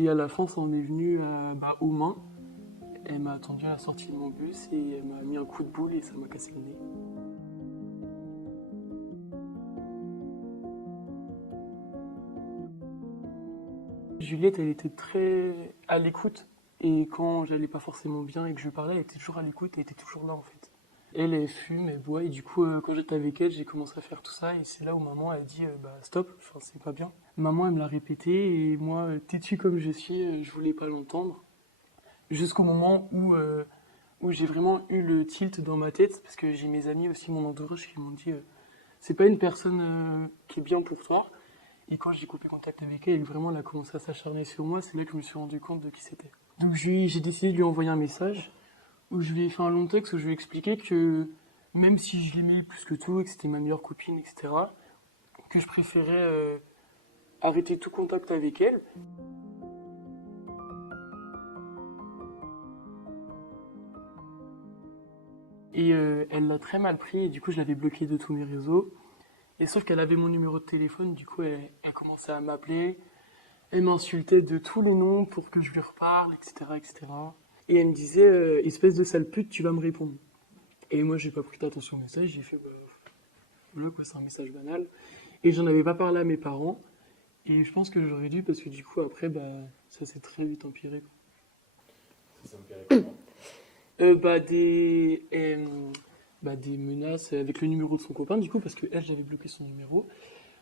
Et à la fin, ça en est venu aux mains. Elle m'a attendu à la sortie de mon bus et elle m'a mis un coup de boule et ça m'a cassé le nez. Juliette, elle était très à l'écoute. Et quand j'allais pas forcément bien et que je lui parlais, elle était toujours à l'écoute et elle était toujours là en fait. Elle fume, elle boit et du coup, quand j'étais avec elle, j'ai commencé à faire tout ça et c'est là où maman a dit stop, enfin, c'est pas bien. Maman, elle me l'a répété et moi, têtu comme je suis, je voulais pas l'entendre. Jusqu'au moment où j'ai vraiment eu le tilt dans ma tête parce que j'ai mes amis aussi, mon entourage qui m'ont dit c'est pas une personne qui est bien pour toi. Et quand j'ai coupé contact avec elle, vraiment elle a commencé à s'acharner sur moi, c'est là que je me suis rendu compte de qui c'était. Donc j'ai décidé de lui envoyer un message où je lui ai fait un long texte où je lui ai expliqué que même si je l'aimais plus que tout et que c'était ma meilleure copine, etc., que je préférais arrêter tout contact avec elle. Et elle l'a très mal pris et du coup je l'avais bloquée de tous mes réseaux. Et sauf qu'elle avait mon numéro de téléphone, du coup elle commençait à m'appeler, elle m'insultait de tous les noms pour que je lui reparle, etc. etc. Et elle me disait espèce de sale pute, tu vas me répondre. Et moi j'ai pas pris attention au message, j'ai fait voilà quoi, c'est un message banal. Et j'en avais pas parlé à mes parents. Et je pense que j'aurais dû parce que du coup après ça s'est très vite empiré. Ça s'empirait comment? Des menaces avec le numéro de son copain du coup parce que elle j'avais bloqué son numéro.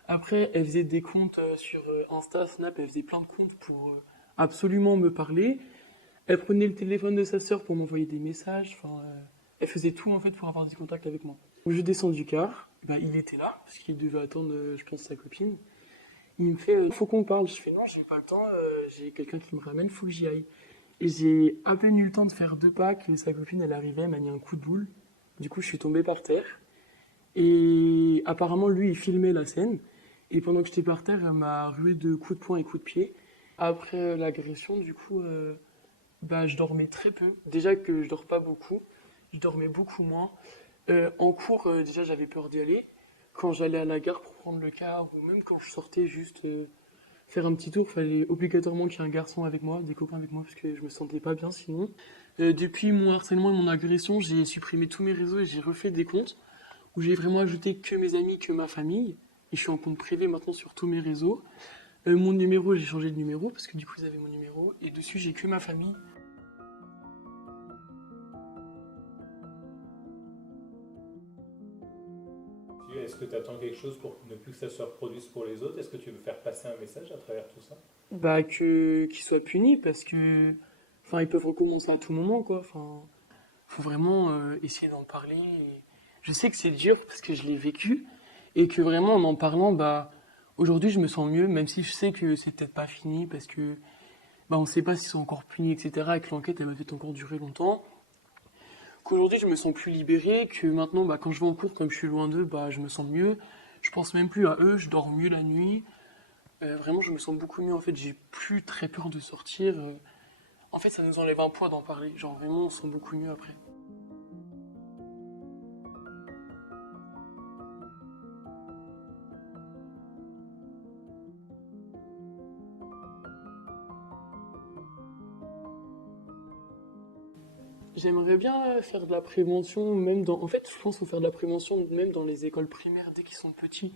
Après elle faisait des comptes sur Insta, Snap, elle faisait plein de comptes pour absolument me parler. Elle prenait le téléphone de sa sœur pour m'envoyer des messages. Enfin, elle faisait tout en fait pour avoir du contact avec moi. Je descends du car, il était là parce qu'il devait attendre, je pense, sa copine. Il me fait faut qu'on parle. Je fais non, j'ai pas le temps, j'ai quelqu'un qui me ramène, faut que j'y aille. Et j'ai à peine eu le temps de faire deux pas que sa copine elle arrivait, elle m'a mis un coup de boule. Du coup, je suis tombé par terre. Et apparemment, lui, il filmait la scène. Et pendant que j'étais par terre, elle m'a rué de coups de poing et coups de pied. Après l'agression, du coup, je dormais très peu. Déjà que je dors pas beaucoup, je dormais beaucoup moins. En cours, déjà, j'avais peur d'y aller. Quand j'allais à la gare pour prendre le car, ou même quand je sortais juste faire un petit tour, il fallait obligatoirement qu'il y ait un garçon avec moi, des copains avec moi, parce que je me sentais pas bien sinon. Depuis mon harcèlement et mon agression, j'ai supprimé tous mes réseaux et j'ai refait des comptes où j'ai vraiment ajouté que mes amis, que ma famille. Et je suis en compte privé maintenant sur tous mes réseaux. Mon numéro, j'ai changé de numéro parce que du coup, ils avaient mon numéro. Et dessus, j'ai que ma famille. Est-ce que tu attends quelque chose pour ne plus que ça se reproduise pour les autres? Est-ce que tu veux faire passer un message à travers tout ça? Qu'ils soient punis parce que enfin ils peuvent recommencer à tout moment quoi, enfin faut vraiment essayer d'en parler et je sais que c'est dur parce que je l'ai vécu et que vraiment en parlant aujourd'hui je me sens mieux même si je sais que c'est peut-être pas fini parce que on sait pas s'ils sont encore punis etc et que l'enquête elle va peut-être encore durer longtemps, qu'aujourd'hui je me sens plus libéré, que maintenant quand je vais en cours comme je suis loin d'eux je me sens mieux, je pense même plus à eux, je dors mieux la nuit. Vraiment, je me sens beaucoup mieux. En fait, j'ai plus très peur de sortir. En fait, ça nous enlève un poids d'en parler. Genre, vraiment, on se sent beaucoup mieux après. J'aimerais bien faire de la prévention, même dans. En fait, je pense qu'il faut faire de la prévention même dans les écoles primaires dès qu'ils sont petits.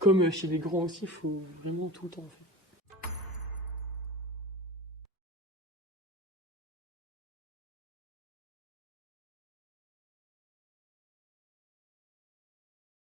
Comme chez les grands aussi, il faut vraiment tout le temps, en fait.